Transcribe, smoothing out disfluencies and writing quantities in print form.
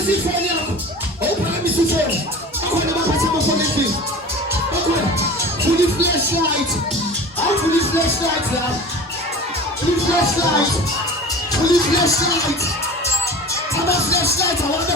music phone yako. Open the music phone. Okay, na mapata mafone hivi. Okay. Pull the flashlight. I'll pull the flashlight now. Pull the flashlight. Pull the flashlight. Come on, flashlight. I want